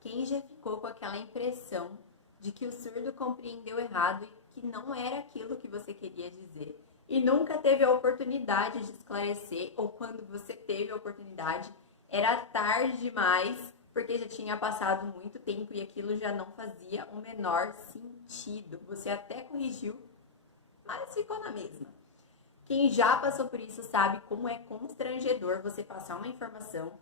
Quem já ficou com aquela impressão de que o surdo compreendeu errado e que não era aquilo que você queria dizer? E nunca teve a oportunidade de esclarecer, ou quando você teve a oportunidade, era tarde demais, porque já tinha passado muito tempo e aquilo já não fazia o menor sentido. Você até corrigiu, mas ficou na mesma. Quem já passou por isso sabe como é constrangedor você passar uma informação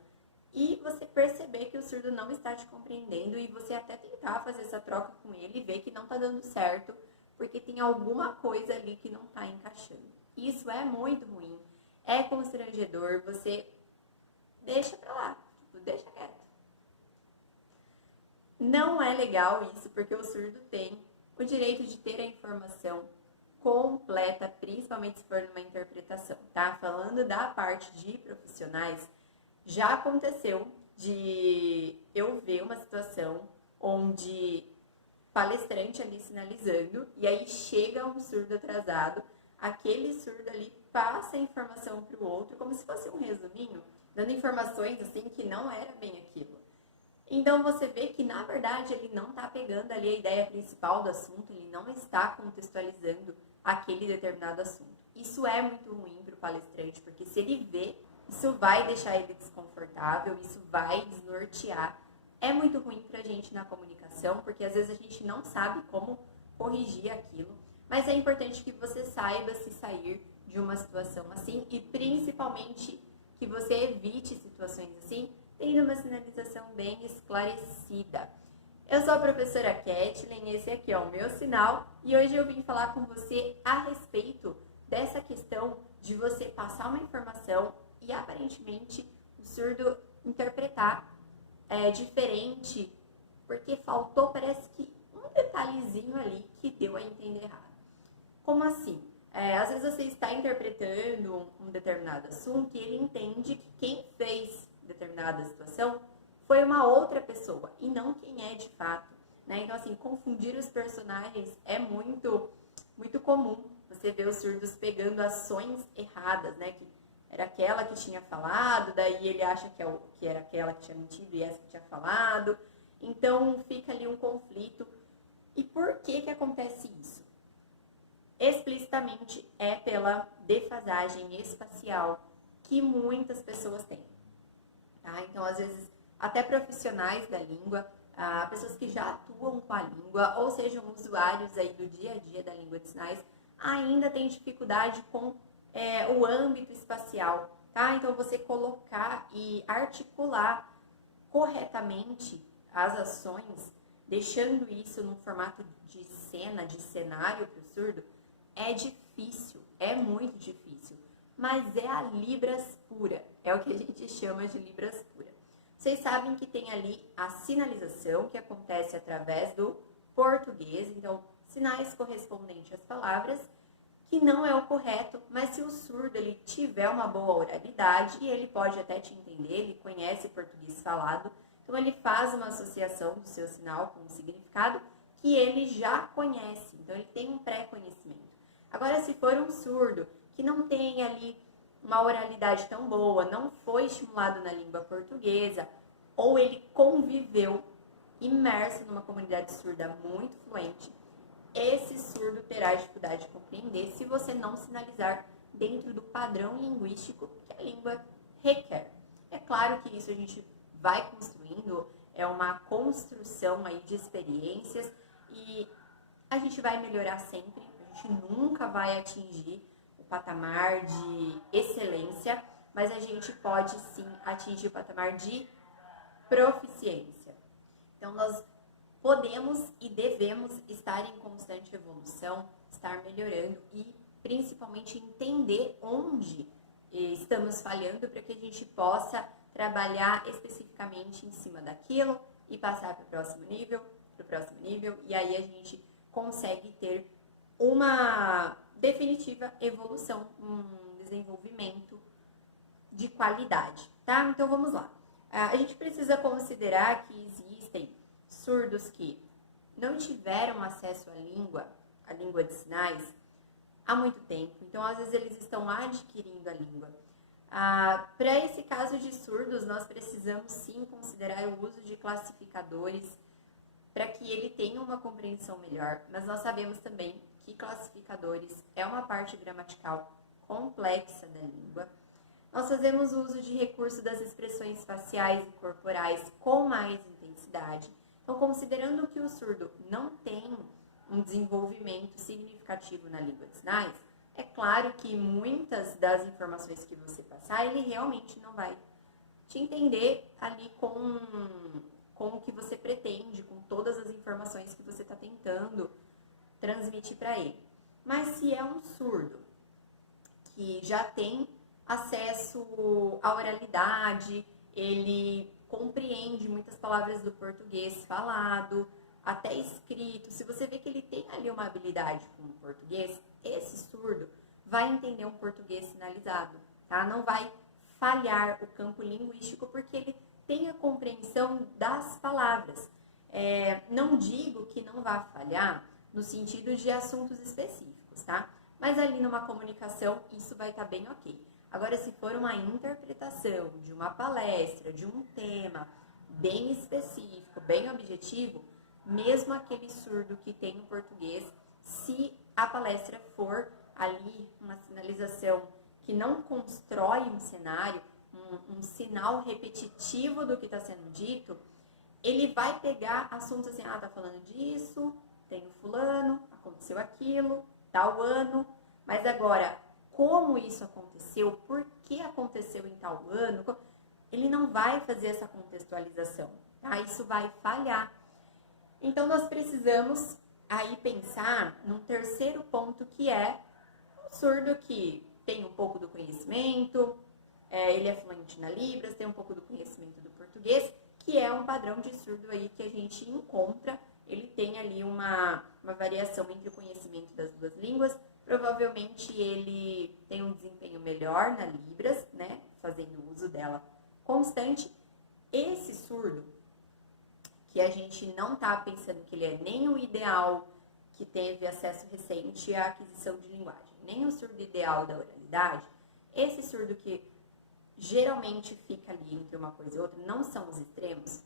e você perceber que o surdo não está te compreendendo e você até tentar fazer essa troca com ele e ver que não está dando certo, porque tem alguma coisa ali que não está encaixando. Isso é muito ruim, é constrangedor, você deixa pra lá, deixa quieto. Não é legal isso, porque o surdo tem o direito de ter a informação completa, principalmente se for numa interpretação, tá? Falando da parte de profissionais, já aconteceu de eu ver uma situação onde palestrante ali sinalizando e aí chega um surdo atrasado, aquele surdo ali passa a informação para o outro como se fosse um resuminho, dando informações assim que não era bem aquilo. Então você vê que na verdade ele não está pegando ali a ideia principal do assunto, ele não está contextualizando aquele determinado assunto. Isso é muito ruim para o palestrante, porque se ele vê, isso vai deixar ele desconfortável, isso vai desnortear. É muito ruim para a gente na comunicação, porque às vezes a gente não sabe como corrigir aquilo, mas é importante que você saiba se sair de uma situação assim e principalmente que você evite situações assim, tendo uma sinalização bem esclarecida. Eu sou a professora Kathleen, esse aqui é o meu sinal e hoje eu vim falar com você a respeito dessa questão de você passar uma informação e aparentemente o surdo interpretar diferente, porque faltou, parece que um detalhezinho ali que deu a entender errado. Como assim? Às vezes você está interpretando um determinado assunto e ele entende que quem fez determinada situação foi uma outra pessoa e não quem é de fato, né? Então, assim, confundir os personagens é muito, muito comum. Você vê os surdos pegando ações erradas, né? Que era aquela que tinha falado, daí ele acha que era aquela que tinha mentido e essa que tinha falado. Então, fica ali um conflito. E por que acontece isso? Explicitamente é pela defasagem espacial que muitas pessoas têm. Tá? Então, às vezes, até profissionais da língua, pessoas que já atuam com a língua, ou sejam usuários aí do dia a dia da língua de sinais, ainda têm dificuldade com o âmbito espacial. Tá? Então, você colocar e articular corretamente as ações, deixando isso num formato de cena, de cenário para o surdo, é difícil, é muito difícil, mas é a Libras pura, é o que a gente chama de Libras pura. Vocês sabem que tem ali a sinalização que acontece através do português, então sinais correspondentes às palavras, que não é o correto, mas se o surdo ele tiver uma boa oralidade, ele pode até te entender, ele conhece português falado, então ele faz uma associação do seu sinal com o significado que ele já conhece, então ele tem um pré-conhecimento. Agora, se for um surdo que não tem ali uma oralidade tão boa, não foi estimulado na língua portuguesa, ou ele conviveu imerso numa comunidade surda muito fluente, esse surdo terá dificuldade de compreender se você não sinalizar dentro do padrão linguístico que a língua requer. É claro que isso a gente vai construindo, é uma construção aí de experiências e a gente vai melhorar sempre, a gente nunca vai atingir o patamar de excelência, mas a gente pode sim atingir o patamar de proficiência. Então, nós podemos e devemos estar em constante evolução, estar melhorando e principalmente entender onde estamos falhando para que a gente possa trabalhar especificamente em cima daquilo e passar para o próximo nível, e aí a gente consegue ter uma definitiva evolução, um desenvolvimento de qualidade, tá? Então vamos lá. A gente precisa considerar que existem surdos que não tiveram acesso à língua de sinais, há muito tempo. Então, às vezes, eles estão adquirindo a língua. Para esse caso de surdos, nós precisamos sim considerar o uso de classificadores para que ele tenha uma compreensão melhor, mas nós sabemos também que classificadores é uma parte gramatical complexa da língua. Nós fazemos uso de recurso das expressões faciais e corporais com mais intensidade. Então, considerando que o surdo não tem um desenvolvimento significativo na língua de sinais, é claro que muitas das informações que você passar, ele realmente não vai te entender ali com o que você pretende, com todas as informações que você está tentando transmitir para ele. Mas se é um surdo que já tem acesso à oralidade, ele compreende muitas palavras do português falado, até escrito. Se você vê que ele tem ali uma habilidade com o português, esse surdo vai entender um português sinalizado, tá? Não vai falhar o campo linguístico porque ele tem a compreensão das palavras. Não digo que não vá falhar no sentido de assuntos específicos, tá? Mas ali numa comunicação isso vai estar bem ok. Agora, se for uma interpretação de uma palestra, de um tema bem específico, bem objetivo, mesmo aquele surdo que tem o português, se a palestra for ali uma sinalização que não constrói um cenário, um sinal repetitivo do que está sendo dito, ele vai pegar assuntos assim, tá falando disso, tem o fulano, aconteceu aquilo, tal ano, mas agora, como isso aconteceu, por que aconteceu em tal ano, ele não vai fazer essa contextualização, tá? Isso vai falhar. Então, nós precisamos aí pensar num terceiro ponto, que é um surdo que tem um pouco do conhecimento, ele é fluente na Libras, tem um pouco do conhecimento do português, que é um padrão de surdo aí que a gente encontra. Ele tem ali uma variação entre o conhecimento das duas línguas. Provavelmente ele tem um desempenho melhor na Libras, né? Fazendo uso dela constante. Esse surdo, que a gente não está pensando que ele é nem o ideal que teve acesso recente à aquisição de linguagem, nem o surdo ideal da oralidade, esse surdo que geralmente fica ali entre uma coisa e outra, não são os extremos,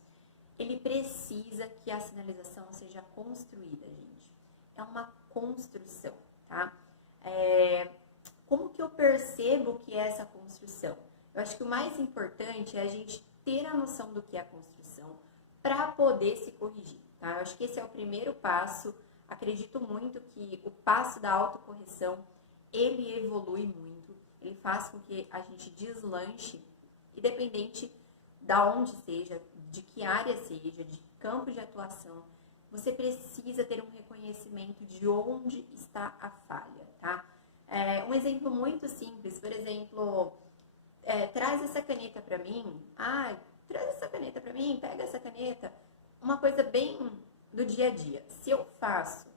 ele precisa que a sinalização seja construída, gente. É uma construção, tá? Como que eu percebo que é essa construção? Eu acho que o mais importante é a gente ter a noção do que é a construção para poder se corrigir, tá? Eu acho que esse é o primeiro passo. Acredito muito que o passo da autocorreção, ele evolui muito, ele faz com que a gente deslanche, independente da onde seja, de que área seja, de campo de atuação, você precisa ter um reconhecimento de onde está a falha, tá? Um exemplo muito simples, por exemplo, traz essa caneta para mim, traz essa caneta para mim, pega essa caneta, uma coisa bem do dia a dia. Se eu faço,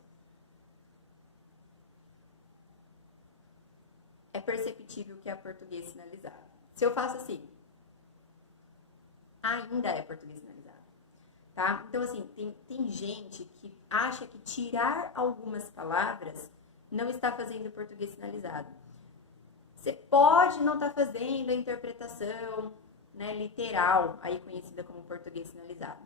é perceptível que é português sinalizado. Se eu faço assim, ainda é português sinalizado, tá? Então, assim, tem gente que acha que tirar algumas palavras não está fazendo português sinalizado. Você pode não estar fazendo a interpretação, né, literal, aí conhecida como português sinalizado,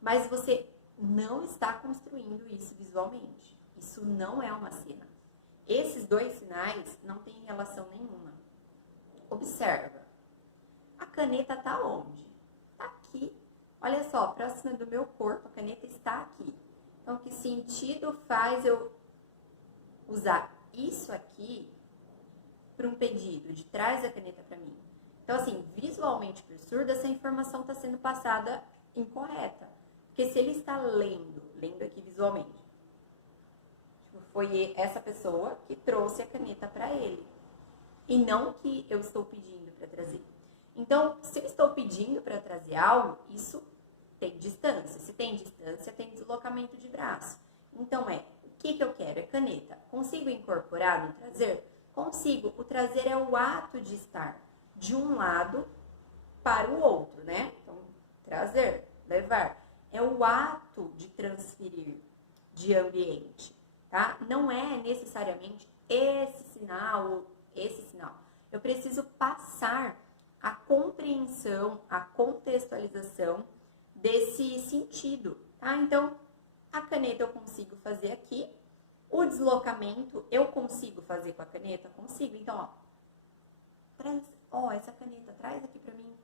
mas você não está construindo isso visualmente. Isso não é uma cena. Esses dois sinais não têm relação nenhuma. Observa. A caneta está onde? Está aqui. Olha só, próxima do meu corpo, a caneta está aqui. Então, que sentido faz eu usar isso aqui para um pedido de traz a caneta para mim? Então, assim, visualmente para o surdo, essa informação está sendo passada incorreta. Porque se ele está lendo aqui visualmente, foi essa pessoa que trouxe a caneta para ele. E não que eu estou pedindo para trazer. Então, se eu estou pedindo para trazer algo, isso tem distância. Se tem distância, tem deslocamento de braço. Então, o que eu quero? É caneta. Consigo incorporar no trazer? Consigo. O trazer é o ato de estar de um lado para o outro, né? Então, trazer, levar. É o ato de transferir de ambiente, tá? Não é necessariamente esse sinal ou esse sinal. Eu preciso passar a compreensão, a contextualização desse sentido, tá? Então, a caneta eu consigo fazer aqui, o deslocamento eu consigo fazer com a caneta? Consigo. Então, essa caneta, traz aqui pra mim.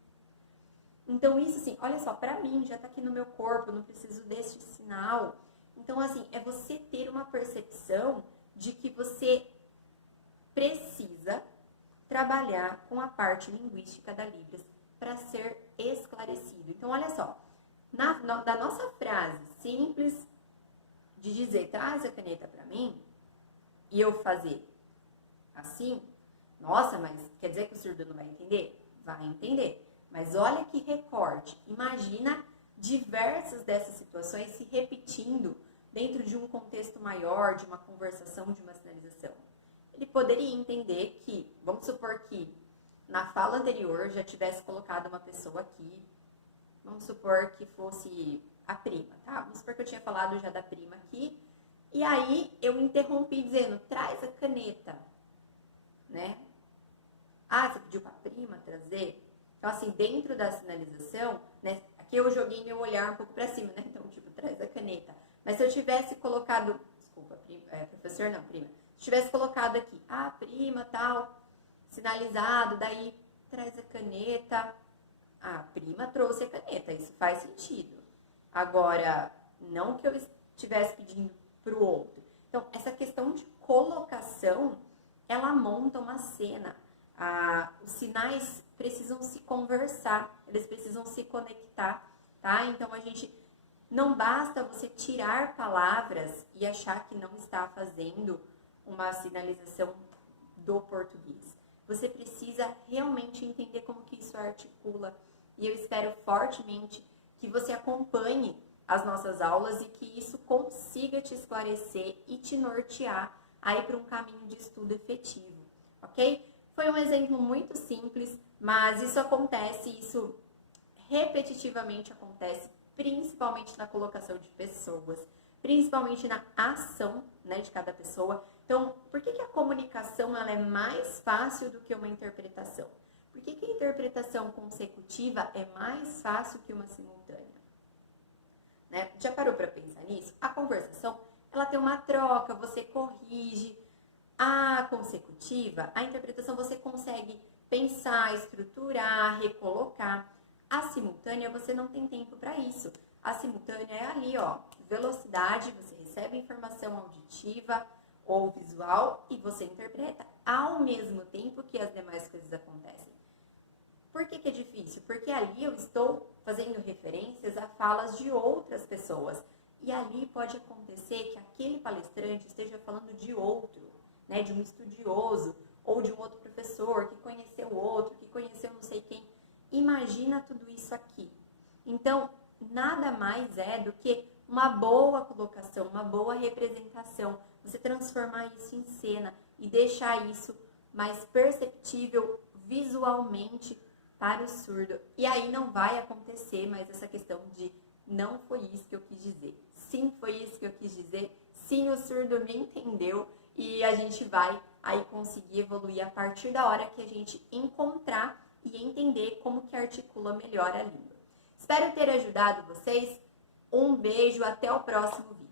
Então, isso assim, olha só, pra mim já tá aqui no meu corpo, eu não preciso deste sinal. Então, assim, é você ter uma percepção de que você precisa trabalhar com a parte linguística da Libras para ser esclarecido. Então, olha só, da nossa frase simples de dizer, traz a caneta para mim, e eu fazer assim, nossa, mas quer dizer que o surdo não vai entender? Vai entender. Mas olha que recorte. Imagina diversas dessas situações se repetindo dentro de um contexto maior, de uma conversação, de uma sinalização. Ele poderia entender que, vamos supor que na fala anterior já tivesse colocado uma pessoa aqui, vamos supor que fosse a prima, tá? Vamos supor que eu tinha falado já da prima aqui, e aí eu interrompi dizendo, traz a caneta, né? Ah, você pediu pra prima trazer? Então, assim, dentro da sinalização, né? Aqui eu joguei meu olhar um pouco pra cima, né? Então, tipo, traz a caneta. Mas se eu tivesse colocado, desculpa, professor não, prima. Se tivesse colocado aqui, prima, tal, sinalizado, daí traz a caneta. A prima trouxe a caneta, isso faz sentido. Agora, não que eu estivesse pedindo pro outro. Então, essa questão de colocação, ela monta uma cena. Os sinais precisam se conversar, eles precisam se conectar, tá? Então, não basta você tirar palavras e achar que não está fazendo uma sinalização do português. Você precisa realmente entender como que isso articula. E eu espero fortemente que você acompanhe as nossas aulas e que isso consiga te esclarecer e te nortear aí para um caminho de estudo efetivo, ok? Foi um exemplo muito simples, mas isso repetitivamente acontece, principalmente na colocação de pessoas, principalmente na ação, né, de cada pessoa. Então, por que a comunicação ela é mais fácil do que uma interpretação? Por que a interpretação consecutiva é mais fácil que uma simultânea? Né? Já parou para pensar nisso? A conversação, ela tem uma troca, você corrige. A consecutiva, a interpretação você consegue pensar, estruturar, recolocar. A simultânea, você não tem tempo para isso. A simultânea é ali, ó, velocidade, você recebe informação auditiva ou visual e você interpreta ao mesmo tempo que as demais coisas acontecem. Por que é difícil? Porque ali eu estou fazendo referências a falas de outras pessoas. E ali pode acontecer que aquele palestrante esteja falando de outro, né, de um estudioso ou de um outro professor que conheceu outro, que conheceu não sei quem. Imagina tudo isso aqui. Então, nada mais é do que uma boa colocação, uma boa representação. Você transformar isso em cena e deixar isso mais perceptível visualmente para o surdo. E aí não vai acontecer mais essa questão de não foi isso que eu quis dizer. Sim, foi isso que eu quis dizer. Sim, o surdo me entendeu. E a gente vai aí conseguir evoluir a partir da hora que a gente encontrar e entender como que articula melhor a língua. Espero ter ajudado vocês. Um beijo, até o próximo vídeo.